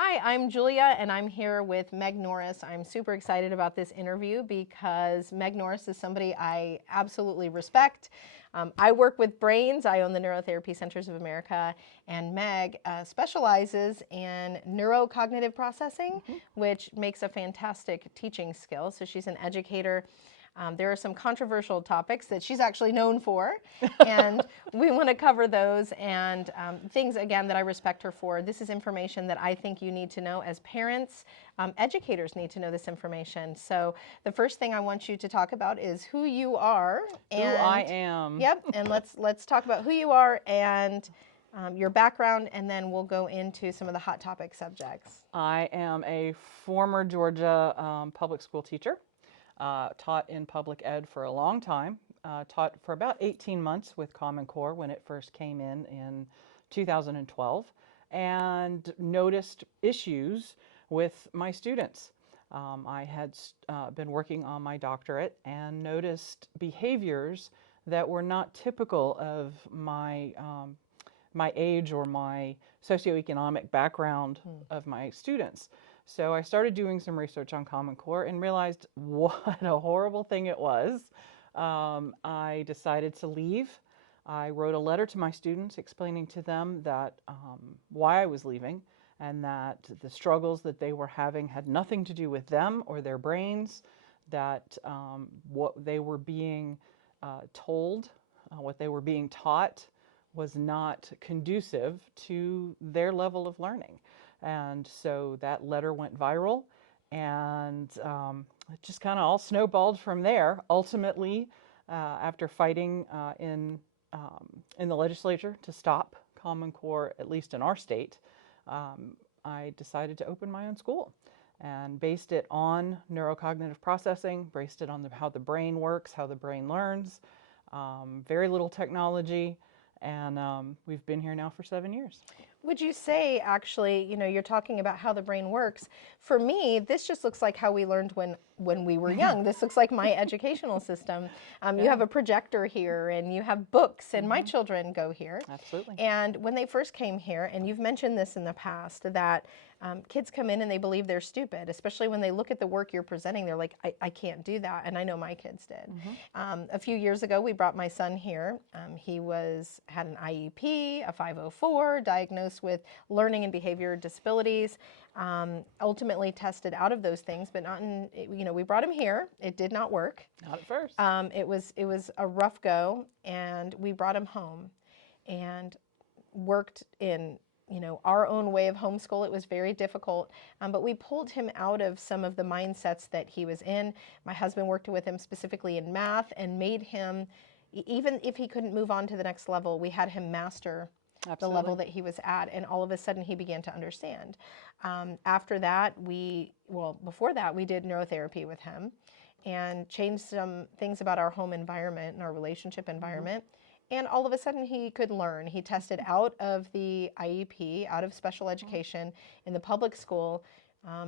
Hi, I'm Julia, and I'm here with Meg Norris. I'm super excited about this interview because Meg Norris is somebody I absolutely respect. I work with brains. I own the Neurotherapy Centers of America, and Meg specializes in neurocognitive processing, which makes a fantastic teaching skill. So she's an educator. There are some controversial topics that she's actually known for, and we want to cover those and things, again, that I respect her for. This is information that I think you need to know as parents. Educators need to know this information. So the first thing I want you to talk about is who you are. And, who I am. Yep, and let's talk about who you are and your background, and then we'll go into some of the hot topic subjects. I am a former Georgia public school teacher. Taught in public ed for a long time, taught for about 18 months with Common Core when it first came in 2012, and noticed issues with my students. I had been working on my doctorate and noticed behaviors that were not typical of my age or my socioeconomic background of my students. So I started doing some research on Common Core and realized what a horrible thing it was. I decided to leave. I wrote a letter to my students explaining to them that why I was leaving, and that the struggles that they were having had nothing to do with them or their brains, that what they were being told, what they were being taught was not conducive to their level of learning. And so that letter went viral, and it just kind of all snowballed from there. Ultimately, after fighting in the legislature to stop Common Core, at least in our state, I decided to open my own school and based it on neurocognitive processing, based it on how the brain works, how the brain learns, very little technology. And we've been here now for 7 years. Would you say, actually, you're talking about how the brain works. For me, this just looks like how we learned when we were young. This looks like my educational system. You have a projector here, and you have books, and my children go here. Absolutely. And when they first came here, and you've mentioned this in the past, that kids come in and they believe they're stupid, especially when they look at the work you're presenting. They're like, I can't do that. And I know my kids did. A few years ago, we brought my son here. He had an IEP, a 504, diagnosed with learning and behavior disabilities, ultimately tested out of those things, but not in, we brought him here. It did not work. Not at first. It was a rough go, and we brought him home and worked in our own way of homeschool. It was very difficult, but we pulled him out of some of the mindsets that he was in. My husband worked with him specifically in math and made him, even if he couldn't move on to the next level, we had him master the level that he was at, and all of a sudden he began to understand. After that, before that, we did neurotherapy with him and changed some things about our home environment and our relationship environment. And all of a sudden he could learn. He tested out of the IEP, out of special education in the public school,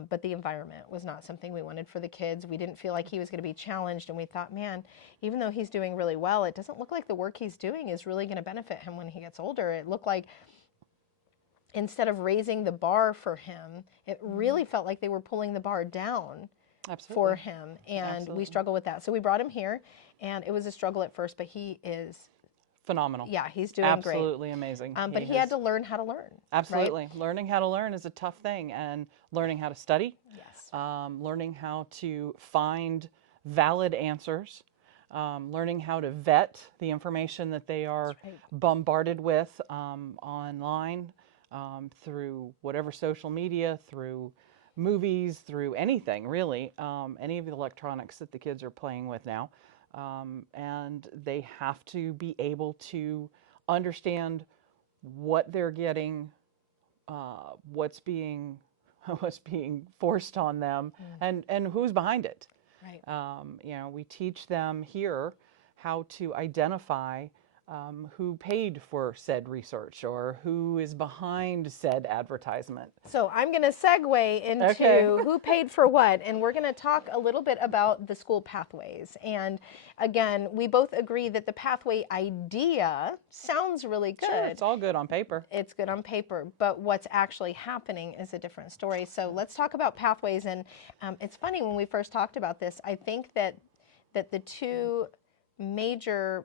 but the environment was not something we wanted for the kids. We didn't feel like he was going to be challenged, and we thought, man, even though he's doing really well, it doesn't look like the work he's doing is really going to benefit him when he gets older. It looked like instead of raising the bar for him, it really felt like they were pulling the bar down for him, and we struggle with that. So we brought him here, and it was a struggle at first, but he is phenomenal. Yeah, he's doing absolutely great. Absolutely amazing. But he had to learn how to learn. Absolutely. Right? Learning how to learn is a tough thing, and learning how to study. Yes. Learning how to find valid answers. Learning how to vet the information that they are bombarded with online, through whatever social media, through movies, through anything really, any of the electronics that the kids are playing with now. And they have to be able to understand what they're getting, what's being forced on them, and who's behind it. Right. We teach them here how to identify who paid for said research or who is behind said advertisement. So I'm going to segue into Okay. who paid for what, and we're going to talk a little bit about the school pathways. And again, we both agree that the pathway idea sounds really good. Sure, it's all good on paper. It's good on paper, but what's actually happening is a different story. So let's talk about pathways. And it's funny, when we first talked about this, I think that the two major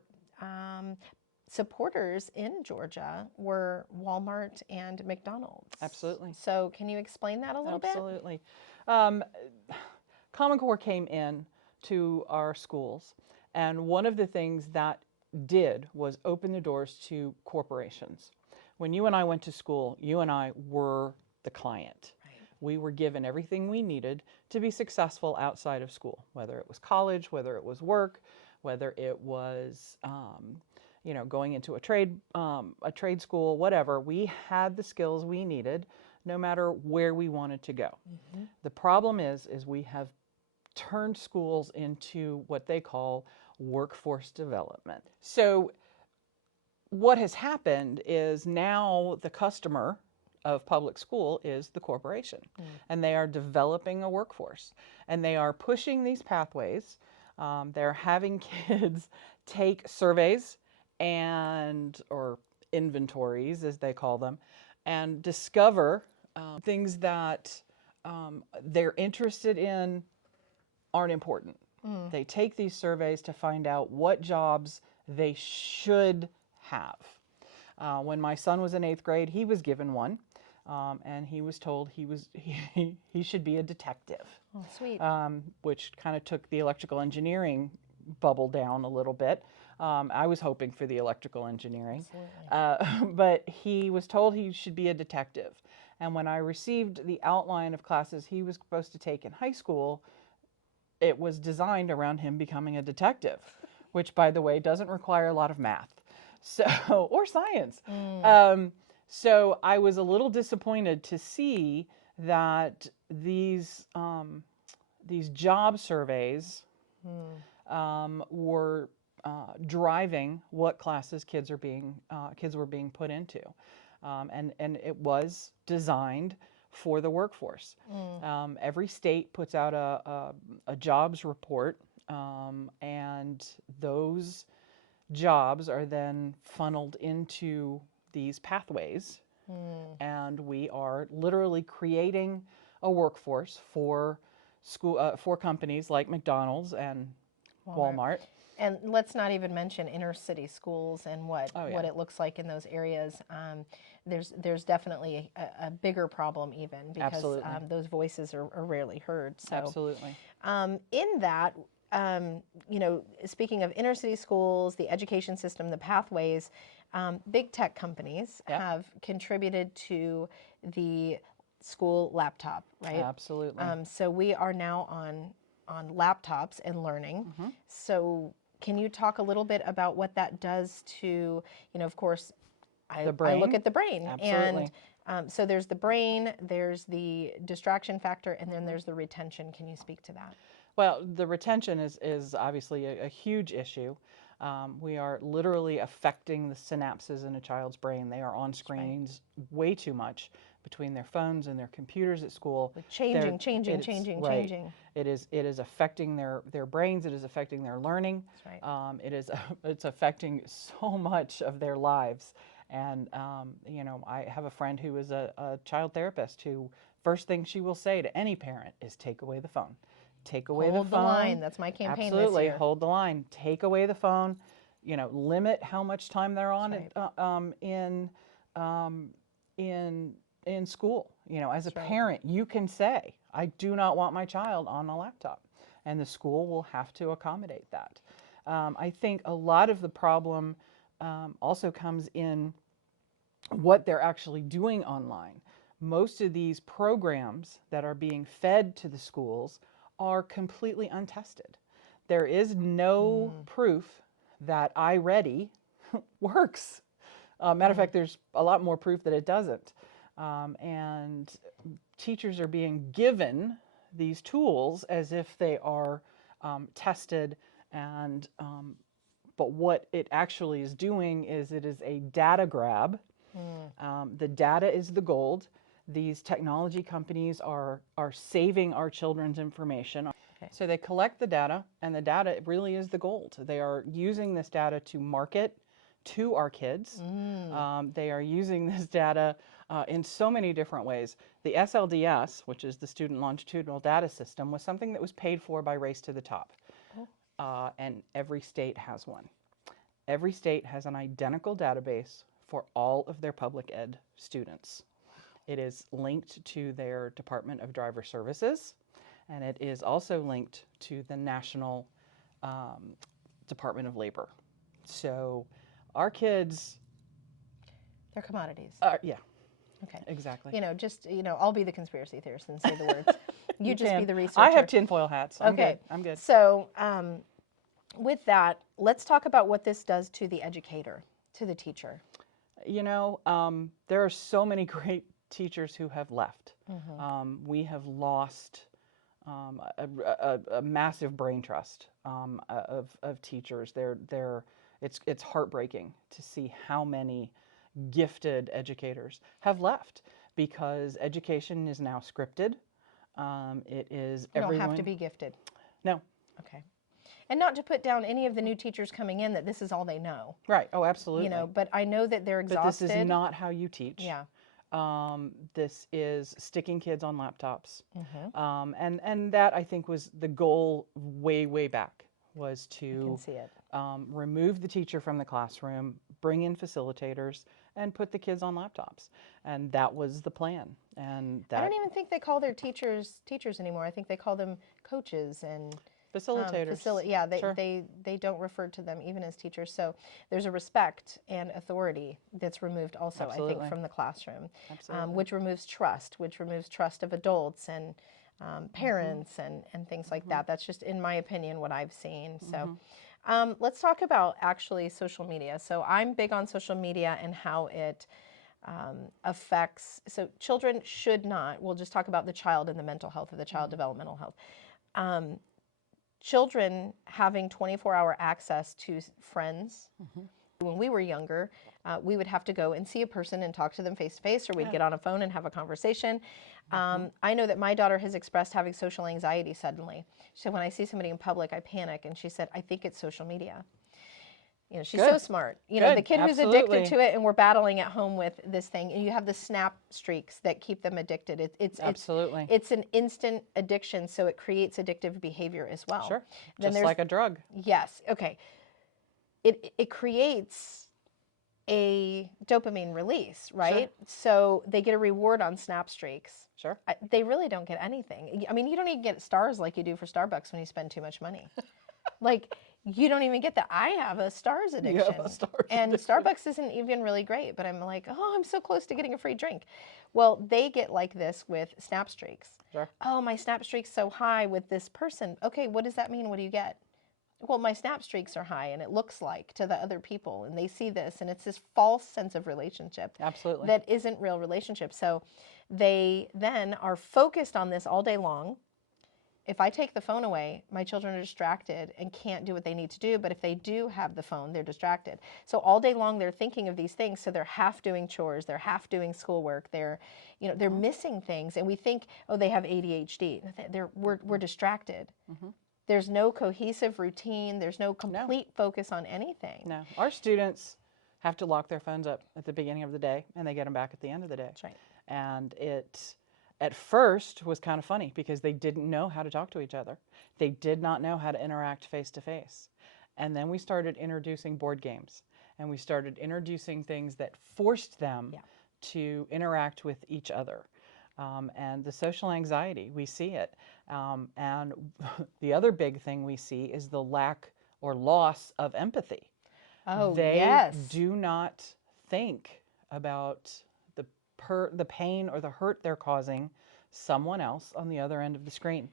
supporters in Georgia were Walmart and McDonald's. Absolutely. So can you explain that a little bit? Absolutely. Common Core came in to our schools, and one of the things that did was open the doors to corporations. When you and I went to school, you and I were the client. Right. We were given everything we needed to be successful outside of school, whether it was college, whether it was work, whether it was going into a trade school, whatever. We had the skills we needed, no matter where we wanted to go. Mm-hmm. The problem is we have turned schools into what they call workforce development. So what has happened is now the customer of public school is the corporation, and they are developing a workforce, and they are pushing these pathways. They're having kids take surveys or inventories, as they call them, and discover things that they're interested in aren't important. They take these surveys to find out what jobs they should have. When my son was in 8th grade, he was given one, and he was told he should be a detective. Oh, sweet. Which kind of took the electrical engineering bubble down a little bit. I was hoping for the electrical engineering. But he was told he should be a detective. And when I received the outline of classes he was supposed to take in high school, it was designed around him becoming a detective, which, by the way, doesn't require a lot of math or science. So I was a little disappointed to see that these job surveys were driving what classes kids were being put into, and it was designed for the workforce. Every state puts out a jobs report, and those jobs are then funneled into these pathways, and we are literally creating a workforce for for companies like McDonald's and Walmart. And let's not even mention inner city schools and what it looks like in those areas. There's definitely a bigger problem even, because those voices are rarely heard. So Absolutely. In that, speaking of inner city schools, the education system, the pathways, big tech companies have contributed to the school laptop, right? Absolutely. So we are now on laptops and learning. So can you talk a little bit about what that does to, of course, I look at the brain. Absolutely. And so there's the brain, there's the distraction factor, and then there's the retention. Can you speak to that? Well, the retention is obviously a huge issue. We are literally affecting the synapses in a child's brain. They are on screens way too much between their phones and their computers at school. Changing. It is affecting their brains. It is affecting their learning. That's right. It's affecting so much of their lives. And I have a friend who is a child therapist who first thing she will say to any parent is take away the phone. Take away the phone. Hold the line. That's my campaign this Absolutely. year. Hold the line. Take away the phone. Limit how much time they're on in school. As a parent, you can say, I do not want my child on a laptop, and the school will have to accommodate that. I think a lot of the problem also comes in what they're actually doing online. Most of these programs that are being fed to the schools are completely untested. There is no proof that iReady works. Matter of fact, there's a lot more proof that it doesn't. And teachers are being given these tools as if they are tested and But what it actually is doing is it is a data grab. The data is the gold. These technology companies are saving our children's information. Okay. So they collect the data, and the data really is the gold. They are using this data to market to our kids. They are using this data in so many different ways. The SLDS, which is the Student Longitudinal Data System, was something that was paid for by Race to the Top. And every state has one. Every state has an identical database for all of their public ed students. It is linked to their Department of Driver Services, and it is also linked to the National Department of Labor. So our kids... They're commodities. Yeah. Okay. Exactly. I'll be the conspiracy theorist and say the words. You just can. be the researcher. I have tinfoil hats. I'm Okay. good. I'm good. So with that, let's talk about what this does to the educator, to the teacher. There are so many great teachers who have left. We have lost a massive brain trust of teachers. It's heartbreaking to see how many gifted educators have left, because education is now scripted. It is You everyone. don't have to be gifted. No. Okay. And not to put down any of the new teachers coming in that this is all they know. Right. Oh, absolutely. But I know that they're exhausted. But this is not how you teach. Yeah. This is sticking kids on laptops. And that, I think, was the goal way back, was I can to see it. remove the teacher from the classroom, bring in facilitators, and put the kids on laptops. And that was the plan. And I don't even think they call their teachers anymore. I think they call them coaches and facilitators. Sure. They don't refer to them even as teachers. So there's a respect and authority that's removed also, Absolutely. I think, from the classroom, Absolutely. which removes trust of adults and parents and things like that. That's just, in my opinion, what I've seen. So let's talk about actually social media. So I'm big on social media and how it affects, so children should not, we'll just talk about the child and the mental health of the child, developmental health. Children having 24-hour access to friends. When we were younger, we would have to go and see a person and talk to them face to face, or we'd get on a phone and have a conversation. I know that my daughter has expressed having social anxiety suddenly. She said, when I see somebody in public, I panic. And she said, I think it's social media. She's Good. so smart. The kid who's Absolutely. addicted to it, and we're battling at home with this thing. And you have the snap streaks that keep them addicted. Absolutely. It's an instant addiction, so it creates addictive behavior as well. Sure. Then Just like a drug. Yes. Okay. It creates a dopamine release, right? Sure. So they get a reward on snap streaks. Sure. They really don't get anything. I mean, you don't even get stars like you do for Starbucks when you spend too much money. Like, you don't even get that. I have a stars addiction. You have a stars and addiction. Starbucks isn't even really great, but I'm like, oh, I'm so close to getting a free drink. Well, they get like this with snap streaks. Sure. Oh, my snap streak's so high with this person. Okay, what does that mean? What do you get? Well, my snap streaks are high, and it looks like to the other people, and they see this, and it's this false sense of relationship. Absolutely. That isn't real relationship. So they then are focused on this all day long. If I take the phone away, my children are distracted and can't do what they need to do. But if they do have the phone, they're distracted. So all day long, they're thinking of these things. So they're half doing chores, they're half doing schoolwork, they're missing things. And we think, oh, they have ADHD. We're distracted. There's no cohesive routine. There's no complete focus on anything. No. Our students have to lock their phones up at the beginning of the day, and they get them back at the end of the day. That's right. And it, at first, was kind of funny because they didn't know how to talk to each other. They did not know how to interact face to face. And then we started introducing board games, and we started introducing things that forced them to interact with each other. And the social anxiety, we see it. And the other big thing we see is the lack or loss of empathy. Oh, they yes. do not think about the pain or the hurt they're causing someone else on the other end of the screen.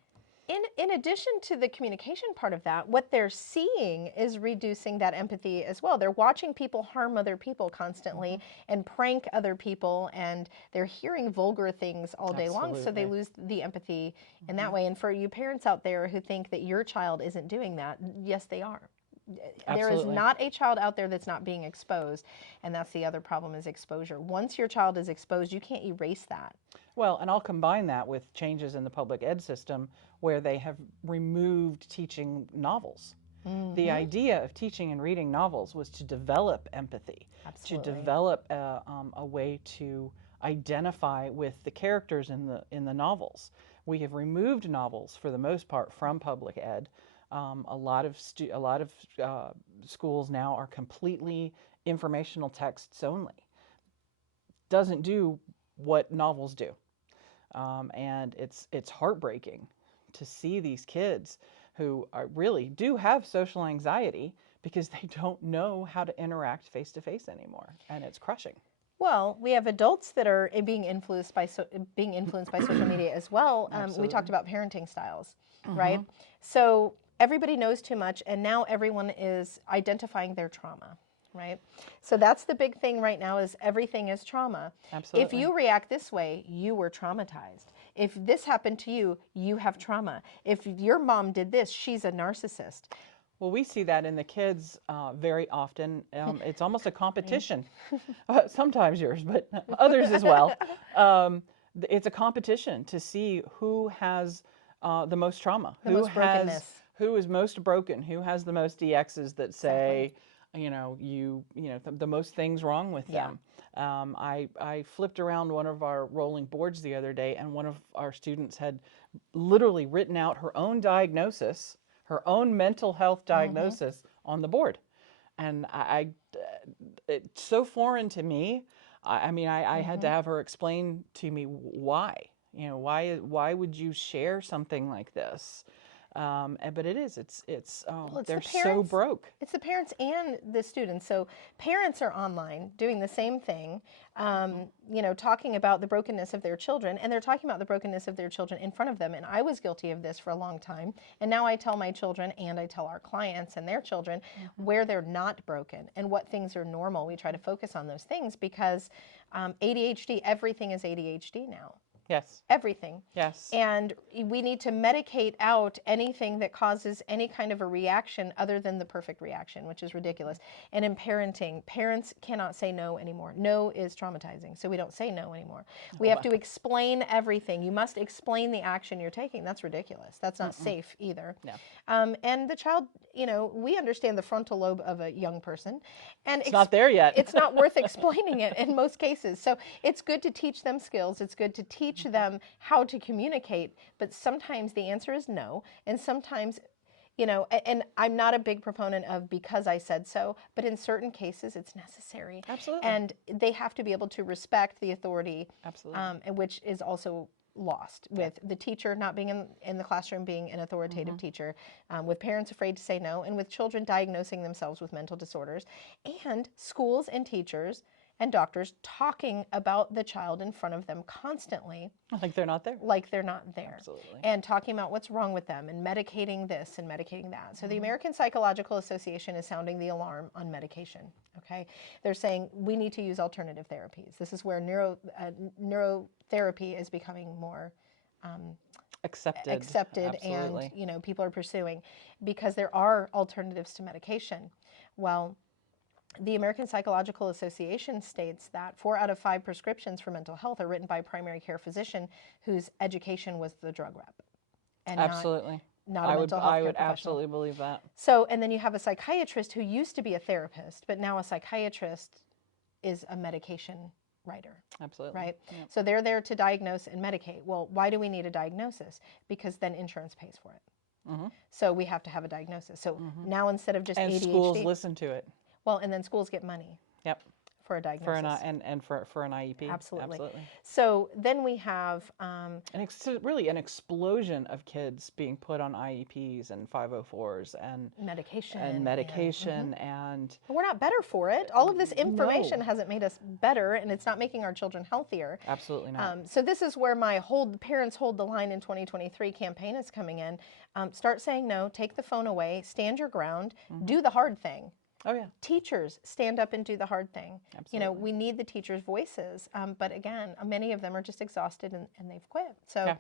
In addition to the communication part of that, what they're seeing is reducing that empathy as well. They're watching people harm other people constantly and prank other people, and they're hearing vulgar things all day long, so they lose the empathy in that way. And for you parents out there who think that your child isn't doing that, yes, they are. There is Absolutely. not a child out there that's not being exposed, and that's the other problem is exposure. Once your child is exposed, you can't erase that. Well, and I'll combine that with changes in the public ed system where they have removed teaching novels. The Mm-hmm. idea of teaching and reading novels was to develop empathy, to Absolutely. develop a way to identify with the characters in the novels. We have removed novels for the most part from public ed. A lot of schools now are completely informational texts only. Doesn't do what novels do, and it's heartbreaking to see these kids who really do have social anxiety because they don't know how to interact face to face anymore, and it's crushing. Well, we have adults that are being influenced by social media as well. We Absolutely. talked about parenting styles, right? Mm-hmm. So everybody knows too much, and now everyone is identifying their trauma, right? So that's the big thing right now is everything is trauma. Absolutely. If you react this way, you were traumatized. If this happened to you, you have trauma. If your mom did this, she's a narcissist. Well, we see that in the kids very often. It's almost a competition. Sometimes yours, but others as well. It's a competition to see who has the most trauma, The most brokenness. who is most broken, who has the most DXs that say, Exactly. the most things wrong with them. I flipped around one of our rolling boards the other day, and one of our students had literally written out her own diagnosis, her own mental health diagnosis on the board. And it's so foreign to me. I had to have her explain to me why. Why would you share something like this? But Well, they're so broke. It's the parents and the students. So parents are online doing the same thing, talking about the brokenness of their children, and they're talking about the brokenness of their children in front of them. And I was guilty of this for a long time. And now I tell my children and I tell our clients and their children where they're not broken and what things are normal. We try to focus on those things because ADHD, everything is ADHD now. Yes. Everything. Yes. And we need to medicate out anything that causes any kind of a reaction other than the perfect reaction, which is ridiculous. And in parenting, parents cannot say no anymore. No is traumatizing, so we don't say no anymore. We have to explain everything. You must explain the action you're taking. That's ridiculous. That's not safe either. No. And the child, we understand the frontal lobe of a young person. And It's not there yet. It's not worth explaining it in most cases. So it's good to teach them skills. It's good to teach them how to communicate. But sometimes the answer is no. And sometimes, and I'm not a big proponent of because I said so, but in certain cases it's necessary. Absolutely. And they have to be able to respect the authority, Absolutely. which is also lost with the teacher not being in the classroom being an authoritative teacher, with parents afraid to say no, and with children diagnosing themselves with mental disorders, and schools and teachers and doctors talking about the child in front of them constantly. Like they're not there. Like they're not there. Absolutely. And talking about what's wrong with them and medicating this and medicating that. So the American Psychological Association is sounding the alarm on medication. Okay, they're saying we need to use alternative therapies. This is where neurotherapy is becoming more accepted Absolutely. and people are pursuing because there are alternatives to medication. Well, the American Psychological Association states that 4 out of 5 prescriptions for mental health are written by a primary care physician whose education was the drug rep, and Absolutely. not a mental health I care would professional. absolutely believe that. So, and then you have a psychiatrist who used to be a therapist, but now a psychiatrist is a medication writer. Absolutely. Right? Yep. So they're there to diagnose and medicate. Well, why do we need a diagnosis? Because then insurance pays for it. So we have to have a diagnosis. So now instead of just And ADHD, schools listen to it. well, and then schools get money. Yep. For a diagnosis. For an IEP. Absolutely. Absolutely. So then we have really an explosion of kids being put on IEPs and 504s and medication. And But we're not better for it. All of this information hasn't made us better, and it's not making our children healthier. Absolutely not. So this is where my Parents Hold the Line in 2023 campaign is coming in. Start saying no, take the phone away, stand your ground, do the hard thing. Oh, yeah. Teachers, stand up and do the hard thing. Absolutely. We need the teachers' voices. But again, many of them are just exhausted and they've quit. So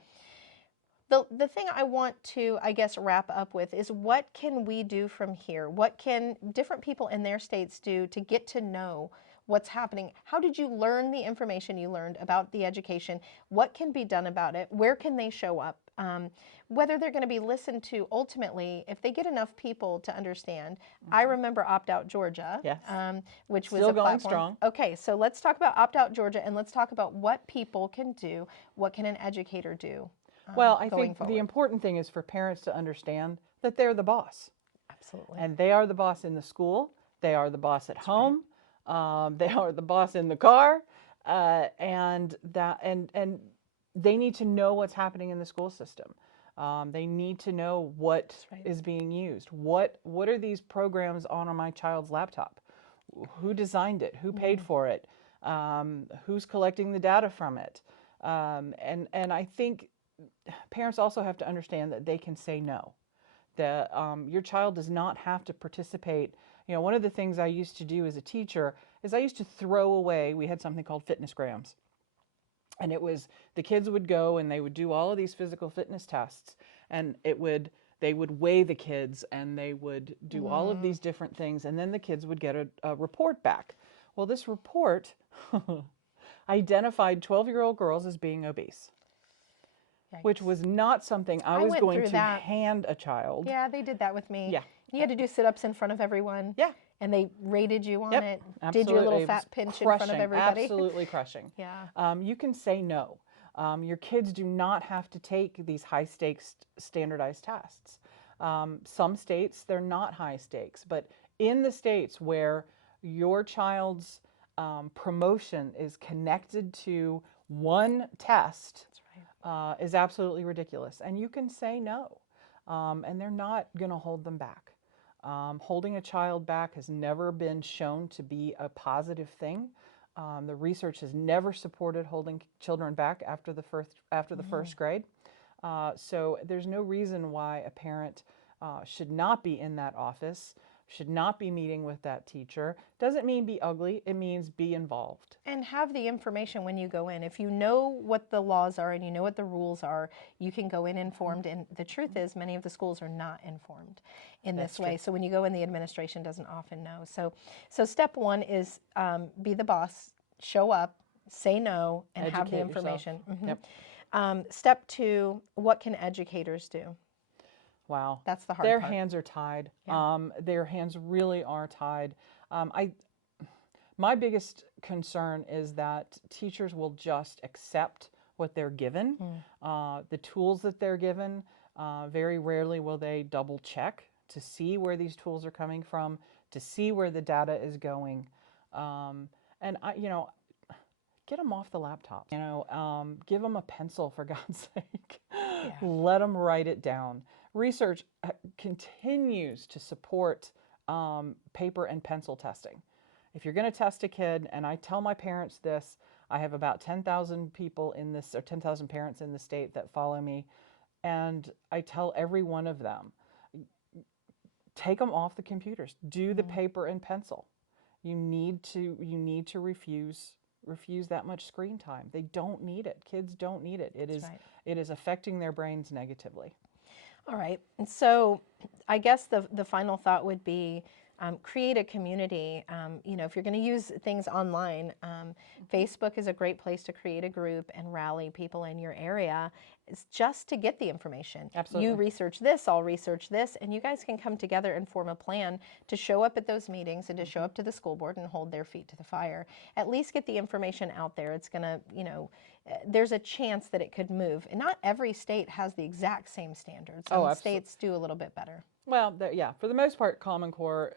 The thing I want to, I guess, wrap up with is what can we do from here? What can different people in their states do to get to know what's happening? How did you learn the information you learned about the education? What can be done about it? Where can they show up? Whether they're going to be listened to ultimately, if they get enough people to understand. I remember Opt Out Georgia, Yes. which was Still a going platform. strong. Okay, so let's talk about Opt Out Georgia, and let's talk about what people can do. What can an educator do? Well, I Going think forward. the important thing is for parents to understand that they're the boss. Absolutely. And they are the boss in the school. They are the boss at home. They are the boss in the car. And they need to know what's happening in the school system. They need to know what is being used. What are these programs on my child's laptop? Who designed it? Who paid for it? Who's collecting the data from it? And I think parents also have to understand that they can say no. That your child does not have to participate. You know, one of the things I used to do as a teacher is I used to throw away, we had something called fitness grams. And it was, the kids would go and they would do all of these physical fitness tests, and they would weigh the kids, and they would do all of these different things, and then the kids would get a report back. Well, this report identified 12-year-old girls as being obese. Yikes. Which was not something I was going to hand a child. Yeah, they did that with me. Yeah. You had to do sit-ups in front of everyone. Yeah. And they rated you on it. Absolutely. Did your little fat pinch in front of everybody. Absolutely crushing. Yeah. You can say no. Your kids do not have to take these high-stakes standardized tests. Some states, they're not high stakes. But in the states where your child's promotion is connected to one test, is absolutely ridiculous. And you can say no. And they're not going to hold them back. Holding a child back has never been shown to be a positive thing. The research has never supported holding children back after the first grade. So there's no reason why a parent should not be in that office, should not be meeting with that teacher. Doesn't mean be ugly, it means be involved. And have the information when you go in. If you know what the laws are and you know what the rules are, you can go in informed. And the truth is, many of the schools are not informed in this way. So when you go in, the administration doesn't often know. So step one is be the boss, show up, say no, and have the information. Step two, what can educators do? Wow. That's the hard part. Their part. hands are tied. Yeah. Their hands really are tied. My biggest concern is that teachers will just accept what they're given, the tools that they're given. Very rarely will they double check to see where these tools are coming from, to see where the data is going. And get them off the laptop. Give them a pencil, for God's sake. Yeah. Let them write it down. Research continues to support paper and pencil testing. If you're going to test a kid, and I tell my parents this, I have about 10,000 people in this, or 10,000 parents in the state that follow me, and I tell every one of them, take them off the computers. Do the paper and pencil. You need to refuse that much screen time. They don't need it. Kids don't need it. It is affecting their brains negatively. All right. And so I guess the final thought would be create a community. If you're going to use things online, Facebook is a great place to create a group and rally people in your area. It's just to get the information. Absolutely. You research this, I'll research this, and you guys can come together and form a plan to show up at those meetings and to show up to the school board and hold their feet to the fire. At least get the information out there. It's going to, there's a chance that it could move. And not every state has the exact same standards. Some states do a little bit better. Well, yeah, for the most part, Common Core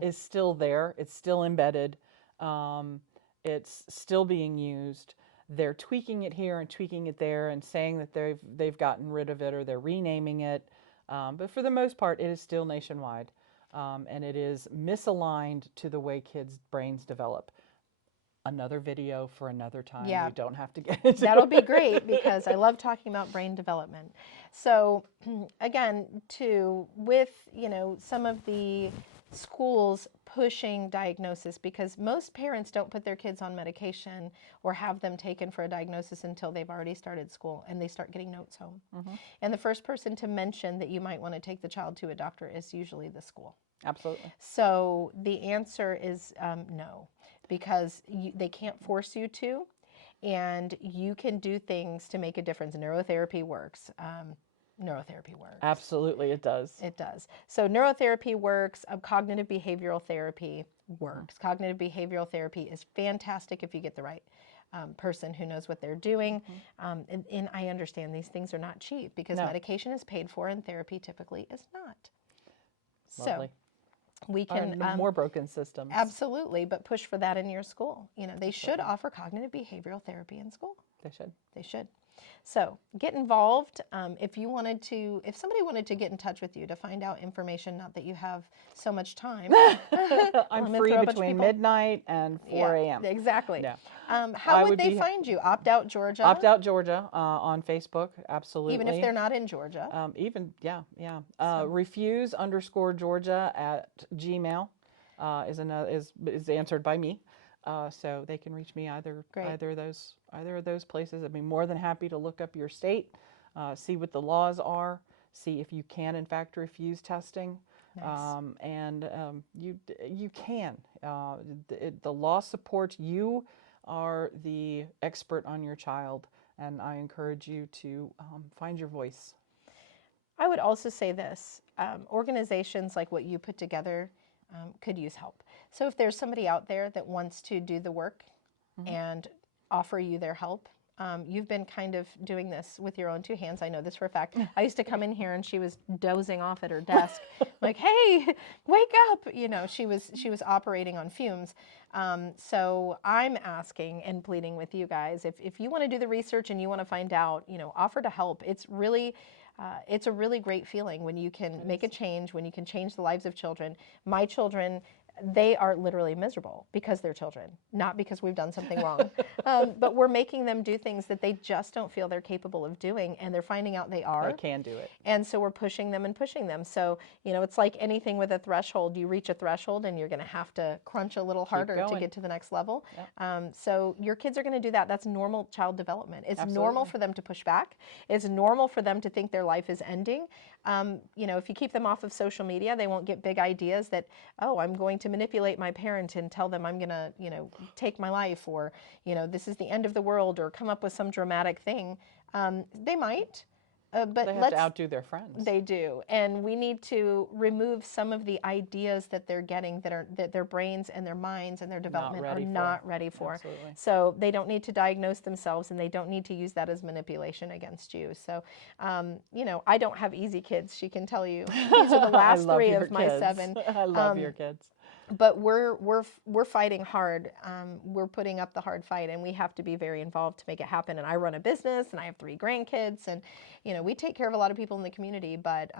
is still there. It's still embedded. It's still being used. They're tweaking it here and tweaking it there and saying that they've gotten rid of it or they're renaming it. But for the most part, it is still nationwide. And it is misaligned to the way kids' brains develop. Another video for another time. Yeah. We don't have to get into That'll be great because I love talking about brain development. So again, with some of the schools pushing diagnosis, because most parents don't put their kids on medication or have them taken for a diagnosis until they've already started school and they start getting notes home. And the first person to mention that you might want to take the child to a doctor is usually the school. Absolutely. So the answer is no, because they can't force you to, and you can do things to make a difference. Neurotherapy works. Neurotherapy works. Absolutely, it does. It does. So neurotherapy works. Cognitive behavioral therapy works. Cognitive behavioral therapy is fantastic if you get the right person who knows what they're doing. And I understand these things are not cheap, because medication is paid for and therapy typically is not. Lovely. So we can more broken systems. Absolutely, but push for that in your school. You know, they should offer cognitive behavioral therapy in school. They should. They should. So get involved. If somebody wanted to get in touch with you to find out information, not that you have so much time. I'm free between midnight and 4 a.m. Exactly. Yeah. How would they find you? Opt Out Georgia? Opt Out Georgia on Facebook, absolutely. Even if they're not in Georgia? Refuse_Georgia at Gmail is answered by me. So they can reach me either of those places. I'd be more than happy to look up your state, see what the laws are, see if you can in fact refuse testing. Nice. You can. The law supports you. Are the expert on your child, and I encourage you to find your voice. I would also say this: organizations like what you put together could use help. So if there's somebody out there that wants to do the work and offer you their help, you've been kind of doing this with your own two hands. I know this for a fact. I used to come in here and she was dozing off at her desk, like, "Hey, wake up!" You know, she was operating on fumes. So I'm asking and pleading with you guys, if you want to do the research and you want to find out, offer to help. It's a really great feeling when you can make a change, when you can change the lives of children. My children, they are literally miserable because they're children, not because we've done something wrong. But we're making them do things that they just don't feel they're capable of doing, and they're finding out they are. They can do it. And so we're pushing them and pushing them. So, it's like anything with a threshold. You reach a threshold and you're going to have to crunch a little harder to get to the next level. Yep. So your kids are going to do that. That's normal child development. It's normal for them to push back. It's normal for them to think their life is ending. If you keep them off of social media, they won't get big ideas that, oh, I'm going to manipulate my parent and tell them I'm going to, take my life, or, this is the end of the world, or come up with some dramatic thing. They might, but they have to outdo their friends. They do. And we need to remove some of the ideas that they're getting that their brains and their minds and their development are not ready for. Absolutely. So they don't need to diagnose themselves, and they don't need to use that as manipulation against you. So, I don't have easy kids, she can tell you. These are the last three of my 7. I love your kids. But we're fighting hard. We're putting up the hard fight, and we have to be very involved to make it happen. And I run a business, and I have 3 grandkids, and we take care of a lot of people in the community. But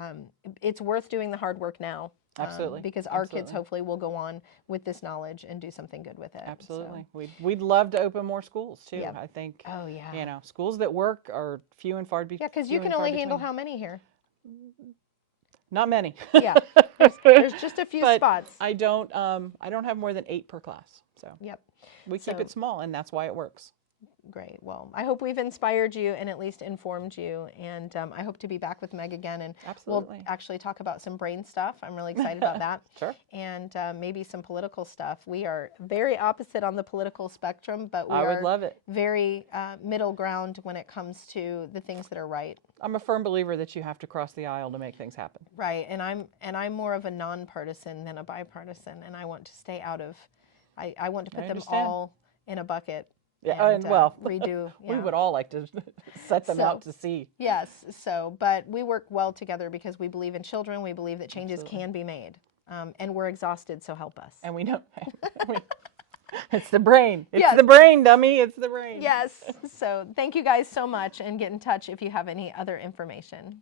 it's worth doing the hard work now. Absolutely. Because our kids hopefully will go on with this knowledge and do something good with it. Absolutely. So. We'd love to open more schools too. Yep. I think. Oh yeah. Schools that work are few and far between. Yeah, because you can only handle how many here? Not many. Yeah, there's just a few spots. I don't have more than 8 per class. So yep, we keep it small, and that's why it works. Great. Well, I hope we've inspired you and at least informed you. And I hope to be back with Meg again. And Absolutely. We'll actually talk about some brain stuff. I'm really excited about that. Sure. And maybe some political stuff. We are very opposite on the political spectrum, but we would love it. Very middle ground when it comes to the things that are right. I'm a firm believer that you have to cross the aisle to make things happen. Right. And I'm more of a nonpartisan than a bipartisan. And I want to stay out of, I want to put them all in a bucket. Yeah, and redo. We would all like to set them out to sea. Yes. But we work well together because we believe in children. We believe that changes can be made, and we're exhausted. So help us. And we know it's the brain. It's the brain, dummy. It's the brain. Yes. So thank you guys so much, and get in touch if you have any other information.